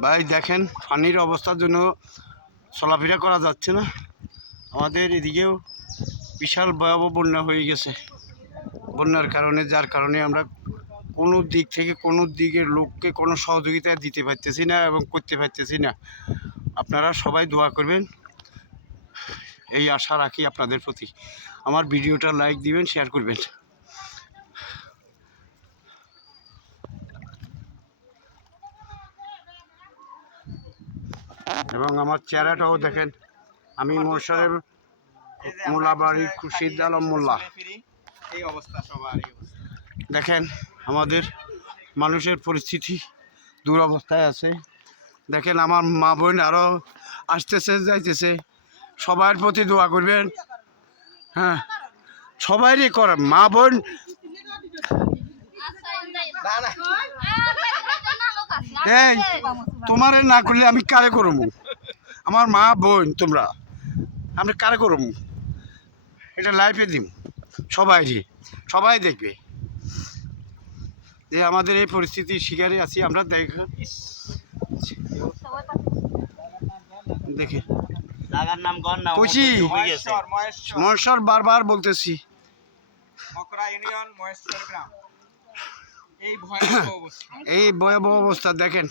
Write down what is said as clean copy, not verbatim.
ভাই দেখেন পানির অবস্থার জন্য চলাফেরা করা যাচ্ছে না। আমাদের এদিকেও বিশাল ভয়াবহ বন্যা হয়ে গেছে। বন্যার কারণে যার কারণে আমরা কোনো দিক থেকে কোনো দিকের লোককে কোনো সহযোগিতা দিতে পারতেছি না এবং করতে পারতেছি না। আপনারা সবাই দোয়া করবেন, এই আশা রাখি আপনাদের প্রতি। আমার ভিডিওটা লাইক দিবেন, শেয়ার করবেন। এবং আমার চেহারাটাও দেখেন, আমি মোরশারের মোল্লাবাড়ির খুরশিদ আলম মোল্লা। এই অবস্থা সবার দেখেন আমাদের মানুষের পরিস্থিতি দুরবস্থায় আছে। দেখেন আমার মা বোন আরও আসতেছে যাইতেছে, সবার প্রতি দোয়া করবেন। হ্যাঁ, সবাইরই করে মা বোন। এই তোমারে না করলে আমি কারে করবো? আমার মা বোন তোমরা, আমরা কারে করবো? এটা লাইফে দিম সবাই দেখবে যে আমাদের এই পরিস্থিতির শিকারে আছি আমরা। দেখে জায়গার নাম গণ না কইছি মহেশ্বর, বারবার বলতেছি মকরা ইউনিয়ন মহেশ্বর গ্রাম। এই ভয়াবহ অবস্থা এই ভয়াবহ অবস্থা দেখেন।